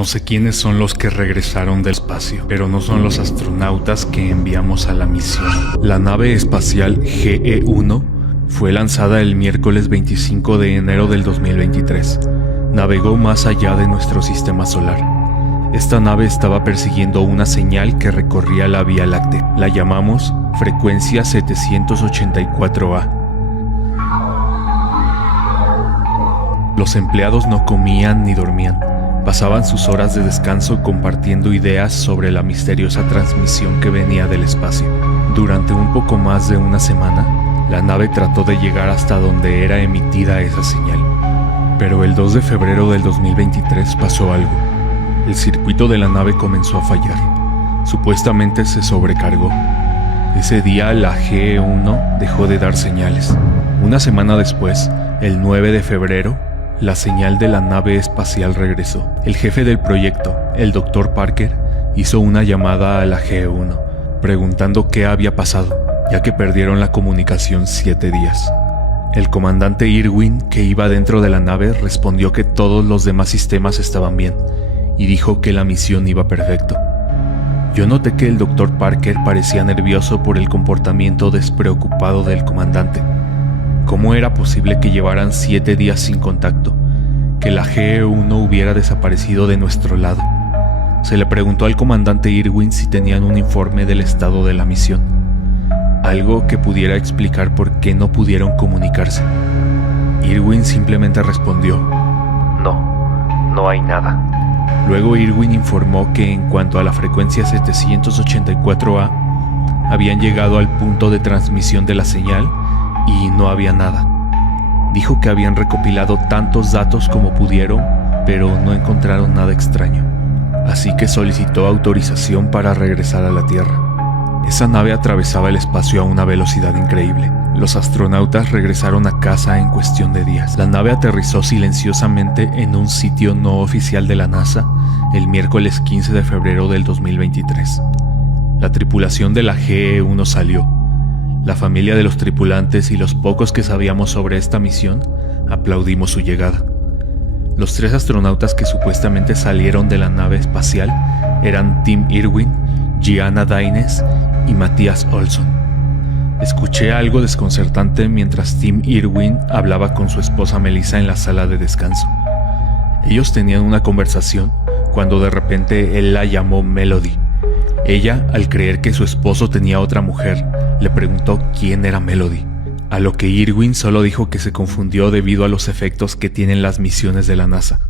No sé quiénes son los que regresaron del espacio, pero no son los astronautas que enviamos a la misión. La nave espacial GE-1 fue lanzada el miércoles 25 de enero del 2023. Navegó más allá de nuestro sistema solar. Esta nave estaba persiguiendo una señal que recorría la Vía Láctea. La llamamos frecuencia 784A. Los empleados no comían ni dormían. Pasaban sus horas de descanso compartiendo ideas sobre la misteriosa transmisión que venía del espacio. Durante un poco más de una semana, la nave trató de llegar hasta donde era emitida esa señal. Pero el 2 de febrero del 2023 pasó algo. El circuito de la nave comenzó a fallar. Supuestamente se sobrecargó. Ese día la GE-1 dejó de dar señales. Una semana después, el 9 de febrero, la señal de la nave espacial regresó. El jefe del proyecto, el Dr. Parker, hizo una llamada a la GE-1, preguntando qué había pasado, ya que perdieron la comunicación 7 días. El comandante Irwin, que iba dentro de la nave, respondió que todos los demás sistemas estaban bien, y dijo que la misión iba perfecto. Yo noté que el Dr. Parker parecía nervioso por el comportamiento despreocupado del comandante. ¿Cómo era posible que llevaran 7 días sin contacto? Que la GE-1 hubiera desaparecido de nuestro lado. Se le preguntó al comandante Irwin si tenían un informe del estado de la misión. Algo que pudiera explicar por qué no pudieron comunicarse. Irwin simplemente respondió: no hay nada. Luego Irwin informó que en cuanto a la frecuencia 784A, habían llegado al punto de transmisión de la señal y no había nada. Dijo que habían recopilado tantos datos como pudieron, pero no encontraron nada extraño. Así que solicitó autorización para regresar a la Tierra. Esa nave atravesaba el espacio a una velocidad increíble. Los astronautas regresaron a casa en cuestión de días. La nave aterrizó silenciosamente en un sitio no oficial de la NASA el miércoles 15 de febrero del 2023. La tripulación de la GE-1 salió. La familia de los tripulantes y los pocos que sabíamos sobre esta misión aplaudimos su llegada. Los 3 astronautas que supuestamente salieron de la nave espacial eran Tim Irwin, Gianna Daines y Mattias Olsson. Escuché algo desconcertante mientras Tim Irwin hablaba con su esposa Melissa en la sala de descanso. Ellos tenían una conversación cuando de repente él la llamó Melody. Ella, al creer que su esposo tenía otra mujer, le preguntó quién era Melody, a lo que Irwin solo dijo que se confundió debido a los efectos que tienen las misiones de la NASA,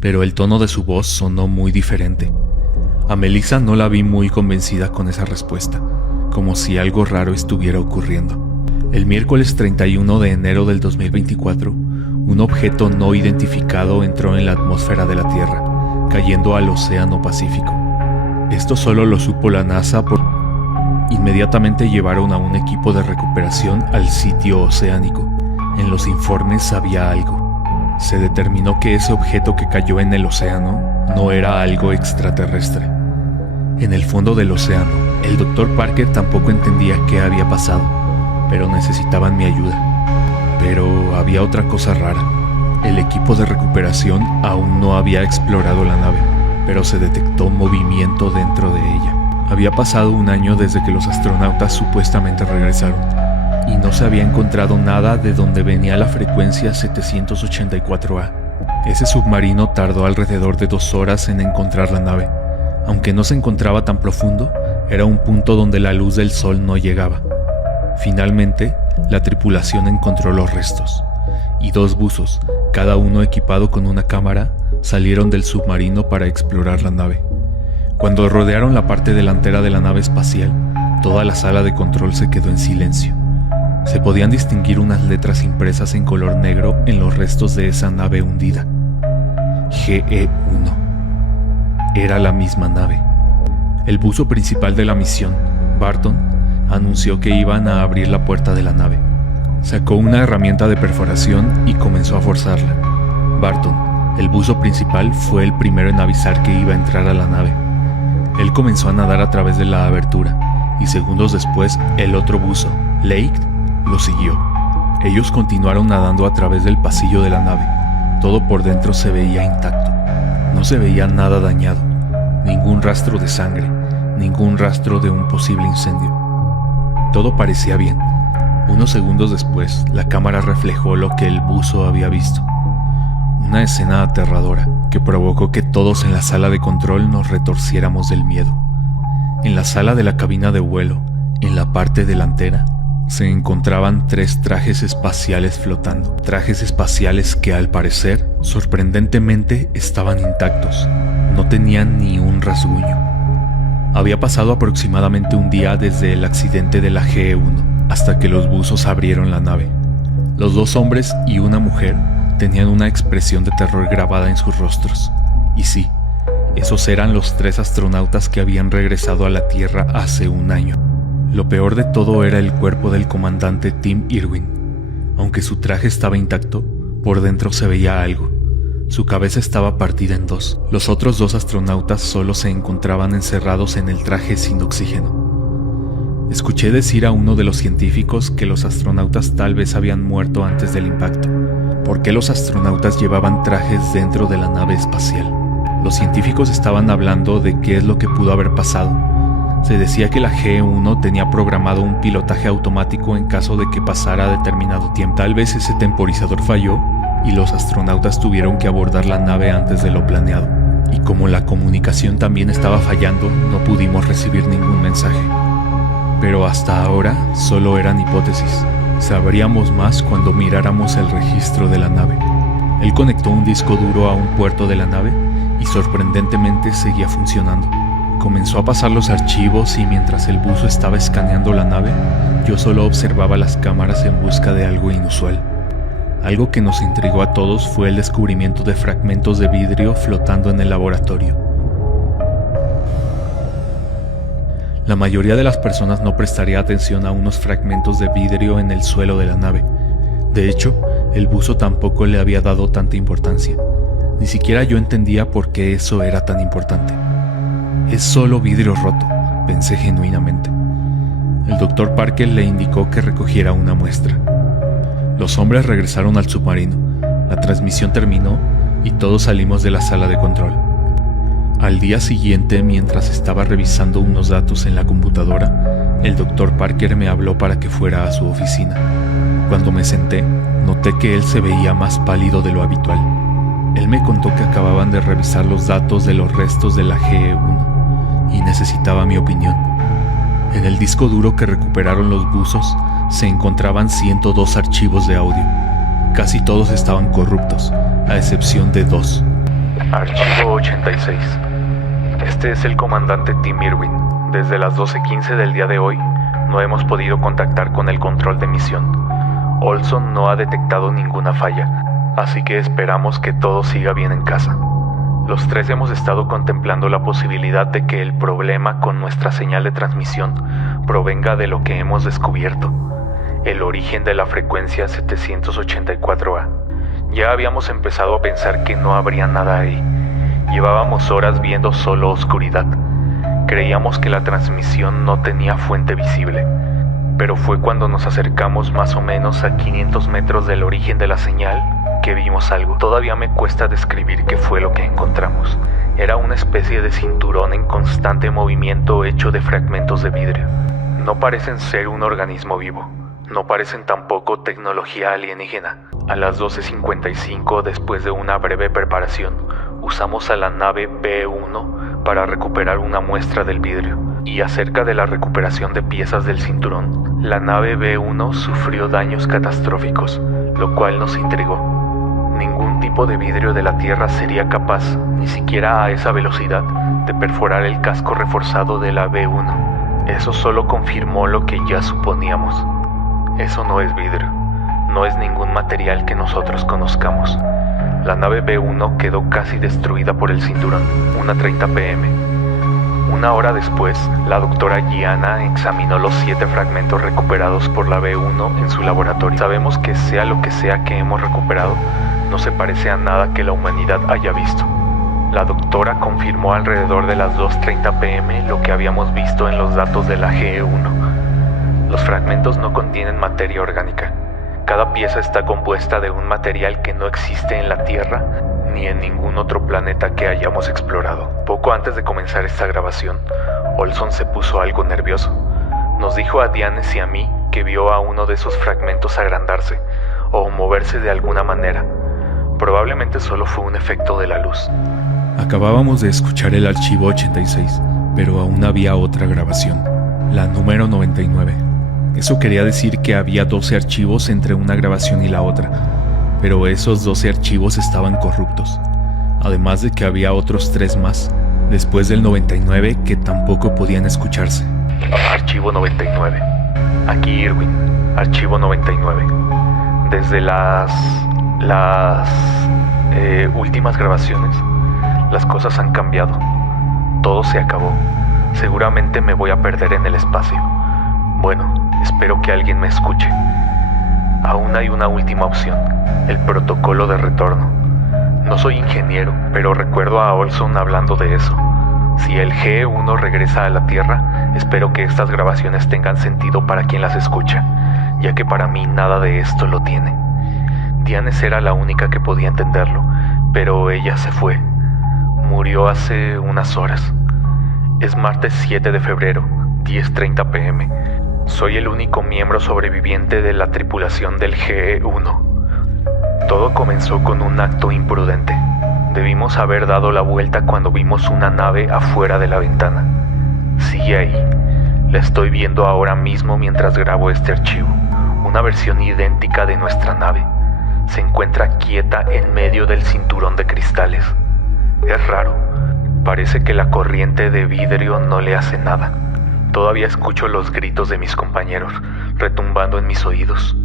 pero el tono de su voz sonó muy diferente. A Melissa no la vi muy convencida con esa respuesta, como si algo raro estuviera ocurriendo. El miércoles 31 de enero del 2024, un objeto no identificado entró en la atmósfera de la Tierra, cayendo al Océano Pacífico. Esto solo lo supo la NASA Inmediatamente llevaron a un equipo de recuperación al sitio oceánico. En los informes había algo. Se determinó que ese objeto que cayó en el océano no era algo extraterrestre. En el fondo del océano, el Dr. Parker tampoco entendía qué había pasado, pero necesitaban mi ayuda. Pero había otra cosa rara. El equipo de recuperación aún no había explorado la nave, pero se detectó movimiento dentro de ella. Había pasado un año desde que los astronautas supuestamente regresaron, y no se había encontrado nada de donde venía la frecuencia 784A. Ese submarino tardó alrededor de 2 horas en encontrar la nave. Aunque no se encontraba tan profundo, era un punto donde la luz del sol no llegaba. Finalmente, la tripulación encontró los restos, y 2 buzos, cada uno equipado con una cámara, salieron del submarino para explorar la nave. Cuando rodearon la parte delantera de la nave espacial, toda la sala de control se quedó en silencio. Se podían distinguir unas letras impresas en color negro en los restos de esa nave hundida. GE-1. Era la misma nave. El buzo principal de la misión, Barton, anunció que iban a abrir la puerta de la nave. Sacó una herramienta de perforación y comenzó a forzarla. Barton, el buzo principal, fue el primero en avisar que iba a entrar a la nave. Él comenzó a nadar a través de la abertura, y segundos después el otro buzo, Lake, lo siguió. Ellos continuaron nadando a través del pasillo de la nave. Todo por dentro se veía intacto. No se veía nada dañado, ningún rastro de sangre, ningún rastro de un posible incendio. Todo parecía bien. Unos segundos después, la cámara reflejó lo que el buzo había visto. Una escena aterradora que provocó que todos en la sala de control nos retorciéramos del miedo. En la sala de la cabina de vuelo, en la parte delantera, se encontraban 3 trajes espaciales flotando. Trajes espaciales que, al parecer, sorprendentemente estaban intactos. No tenían ni un rasguño. Había pasado aproximadamente un día desde el accidente de la GE-1 hasta que los buzos abrieron la nave. Los 2 hombres y una mujer tenían una expresión de terror grabada en sus rostros. Y sí, esos eran los 3 astronautas que habían regresado a la Tierra hace un año. Lo peor de todo era el cuerpo del comandante Tim Irwin. Aunque su traje estaba intacto, por dentro se veía algo. Su cabeza estaba partida en 2. Los otros 2 astronautas solo se encontraban encerrados en el traje sin oxígeno. Escuché decir a uno de los científicos que los astronautas tal vez habían muerto antes del impacto. ¿Por qué los astronautas llevaban trajes dentro de la nave espacial? Los científicos estaban hablando de qué es lo que pudo haber pasado. Se decía que la GE-1 tenía programado un pilotaje automático en caso de que pasara determinado tiempo. Tal vez ese temporizador falló y los astronautas tuvieron que abordar la nave antes de lo planeado. Y como la comunicación también estaba fallando, no pudimos recibir ningún mensaje. Pero hasta ahora solo eran hipótesis. Sabríamos más cuando miráramos el registro de la nave. Él conectó un disco duro a un puerto de la nave y sorprendentemente seguía funcionando. Comenzó a pasar los archivos y mientras el buzo estaba escaneando la nave, yo solo observaba las cámaras en busca de algo inusual. Algo que nos intrigó a todos fue el descubrimiento de fragmentos de vidrio flotando en el laboratorio. La mayoría de las personas no prestaría atención a unos fragmentos de vidrio en el suelo de la nave. De hecho, el buzo tampoco le había dado tanta importancia. Ni siquiera yo entendía por qué eso era tan importante. Es solo vidrio roto, pensé genuinamente. El Dr. Parker le indicó que recogiera una muestra. Los hombres regresaron al submarino, la transmisión terminó y todos salimos de la sala de control. Al día siguiente, mientras estaba revisando unos datos en la computadora, el Dr. Parker me habló para que fuera a su oficina. Cuando me senté, noté que él se veía más pálido de lo habitual. Él me contó que acababan de revisar los datos de los restos de la GE-1 y necesitaba mi opinión. En el disco duro que recuperaron los buzos se encontraban 102 archivos de audio. Casi todos estaban corruptos, a excepción de 2. Archivo 86. Este es el comandante Tim Irwin. Desde las 12:15 del día de hoy, no hemos podido contactar con el control de misión. Olson no ha detectado ninguna falla, así que esperamos que todo siga bien en casa. Los 3 hemos estado contemplando la posibilidad de que el problema con nuestra señal de transmisión provenga de lo que hemos descubierto, el origen de la frecuencia 784A. Ya habíamos empezado a pensar que no habría nada ahí. Llevábamos horas viendo solo oscuridad. Creíamos que la transmisión no tenía fuente visible. Pero fue cuando nos acercamos más o menos a 500 metros del origen de la señal que vimos algo. Todavía me cuesta describir qué fue lo que encontramos. Era una especie de cinturón en constante movimiento hecho de fragmentos de vidrio. No parecen ser un organismo vivo. No parecen tampoco tecnología alienígena. A las 12:55, después de una breve preparación, usamos a la nave B-1 para recuperar una muestra del vidrio. Y acerca de la recuperación de piezas del cinturón, la nave B-1 sufrió daños catastróficos, lo cual nos intrigó. Ningún tipo de vidrio de la Tierra sería capaz, ni siquiera a esa velocidad, de perforar el casco reforzado de la B-1. Eso solo confirmó lo que ya suponíamos. Eso no es vidrio, no es ningún material que nosotros conozcamos. La nave B-1 quedó casi destruida por el cinturón, 1:30 p.m. Una hora después, la doctora Gianna examinó los 7 fragmentos recuperados por la B-1 en su laboratorio. Sabemos que sea lo que sea que hemos recuperado, no se parece a nada que la humanidad haya visto. La doctora confirmó alrededor de las 2:30 p.m. lo que habíamos visto en los datos de la GE-1. Los fragmentos no contienen materia orgánica. Cada pieza está compuesta de un material que no existe en la Tierra ni en ningún otro planeta que hayamos explorado. Poco antes de comenzar esta grabación, Olson se puso algo nervioso. Nos dijo a Dianes y a mí que vio a uno de esos fragmentos agrandarse o moverse de alguna manera. Probablemente solo fue un efecto de la luz. Acabábamos de escuchar el archivo 86, pero aún había otra grabación, la número 99. Eso quería decir que había 12 archivos entre una grabación y la otra, pero esos 12 archivos estaban corruptos, además de que había otros 3 más, después del 99, que tampoco podían escucharse. Archivo 99. Aquí Irwin, archivo 99. Desde las últimas grabaciones, las cosas han cambiado. Todo se acabó. Seguramente me voy a perder en el espacio. Bueno, espero que alguien me escuche. Aún hay una última opción, el protocolo de retorno. No soy ingeniero, pero recuerdo a Olson hablando de eso. Si el GE-1 regresa a la Tierra, espero que estas grabaciones tengan sentido para quien las escucha, ya que para mí nada de esto lo tiene. Dianes era la única que podía entenderlo, pero ella se fue. Murió hace unas horas. Es martes 7 de febrero, 10:30 p.m. Soy el único miembro sobreviviente de la tripulación del GE-1. Todo comenzó con un acto imprudente. Debimos haber dado la vuelta cuando vimos una nave afuera de la ventana. Sigue ahí. La estoy viendo ahora mismo mientras grabo este archivo. Una versión idéntica de nuestra nave. Se encuentra quieta en medio del cinturón de cristales. Es raro. Parece que la corriente de vidrio no le hace nada. Todavía escucho los gritos de mis compañeros retumbando en mis oídos.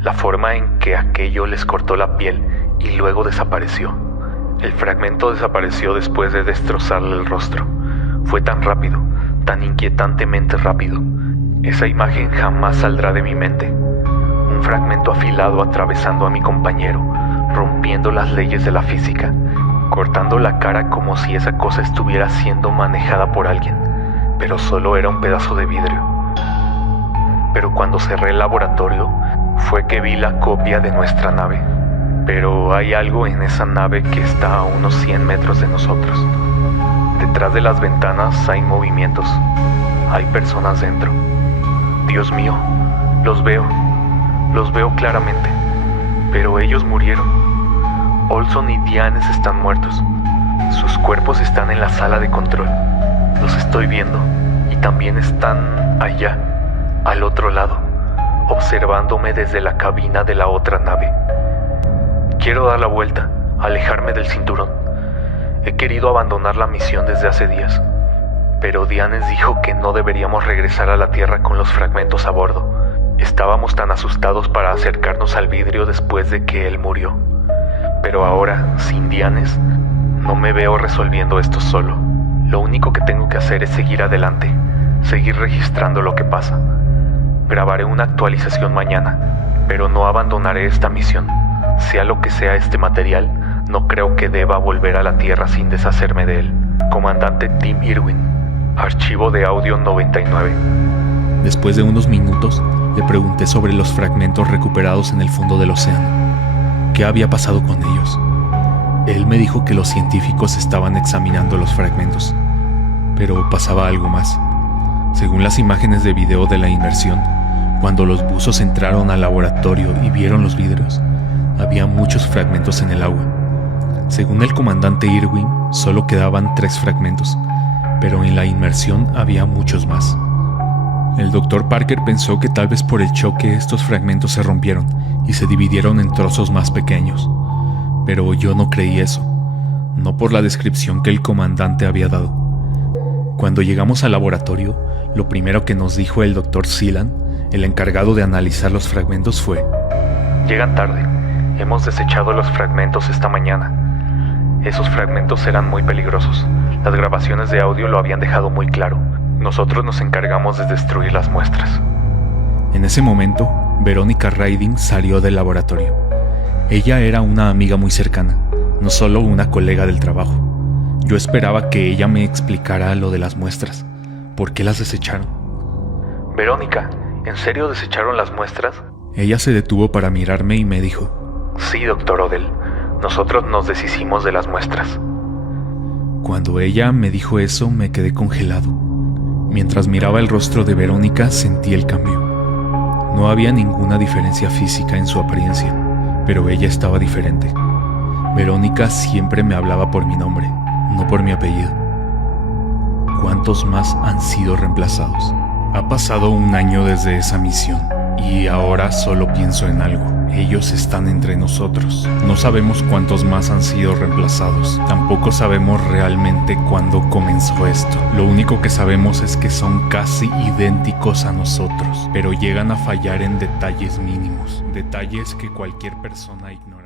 La forma en que aquello les cortó la piel y luego desapareció. El fragmento desapareció después de destrozarle el rostro. Fue tan rápido, tan inquietantemente rápido. Esa imagen jamás saldrá de mi mente. Un fragmento afilado atravesando a mi compañero, rompiendo las leyes de la física, cortando la cara como si esa cosa estuviera siendo manejada por alguien, pero solo era un pedazo de vidrio. Pero cuando cerré el laboratorio, fue que vi la copia de nuestra nave. Pero hay algo en esa nave que está a unos 100 metros de nosotros. Detrás de las ventanas hay movimientos. Hay personas dentro. Dios mío, los veo claramente. Pero ellos murieron. Olson y Dianes están muertos. Sus cuerpos están en la sala de control. Los estoy viendo. Y también están allá, al otro lado, observándome desde la cabina de la otra nave. Quiero dar la vuelta, alejarme del cinturón. He querido abandonar la misión desde hace días, pero Dianes dijo que no deberíamos regresar a la Tierra con los fragmentos a bordo. Estábamos tan asustados para acercarnos al vidrio después de que él murió. Pero ahora, sin Dianes, no me veo resolviendo esto solo. Lo único que tengo que hacer es seguir adelante, seguir registrando lo que pasa. Grabaré una actualización mañana, pero no abandonaré esta misión. Sea lo que sea este material, no creo que deba volver a la Tierra sin deshacerme de él. Comandante Tim Irwin, archivo de audio 99. Después de unos minutos, le pregunté sobre los fragmentos recuperados en el fondo del océano. ¿Qué había pasado con ellos? Él me dijo que los científicos estaban examinando los fragmentos, pero pasaba algo más. Según las imágenes de video de la inmersión, cuando los buzos entraron al laboratorio y vieron los vidrios, había muchos fragmentos en el agua. Según el comandante Irwin, solo quedaban 3 fragmentos, pero en la inmersión había muchos más. El Dr. Parker pensó que tal vez por el choque estos fragmentos se rompieron y se dividieron en trozos más pequeños, pero yo no creí eso, no por la descripción que el comandante había dado. Cuando llegamos al laboratorio, lo primero que nos dijo el Dr. Sealand, el encargado de analizar los fragmentos, fue: llegan tarde. Hemos desechado los fragmentos esta mañana. Esos fragmentos eran muy peligrosos. Las grabaciones de audio lo habían dejado muy claro. Nosotros nos encargamos de destruir las muestras. En ese momento, Verónica Riding salió del laboratorio. Ella era una amiga muy cercana, no solo una colega del trabajo. Yo esperaba que ella me explicara lo de las muestras. ¿Por qué las desecharon? Verónica, ¿en serio desecharon las muestras? Ella se detuvo para mirarme y me dijo: sí, Dr. Odell. Nosotros nos deshicimos de las muestras. Cuando ella me dijo eso, me quedé congelado. Mientras miraba el rostro de Verónica, sentí el cambio. No había ninguna diferencia física en su apariencia, pero ella estaba diferente. Verónica siempre me hablaba por mi nombre, no por mi apellido. ¿Cuántos más han sido reemplazados? Ha pasado un año desde esa misión, y ahora solo pienso en algo. Ellos están entre nosotros. No sabemos cuántos más han sido reemplazados. Tampoco sabemos realmente cuándo comenzó esto. Lo único que sabemos es que son casi idénticos a nosotros, pero llegan a fallar en detalles mínimos, detalles que cualquier persona ignora.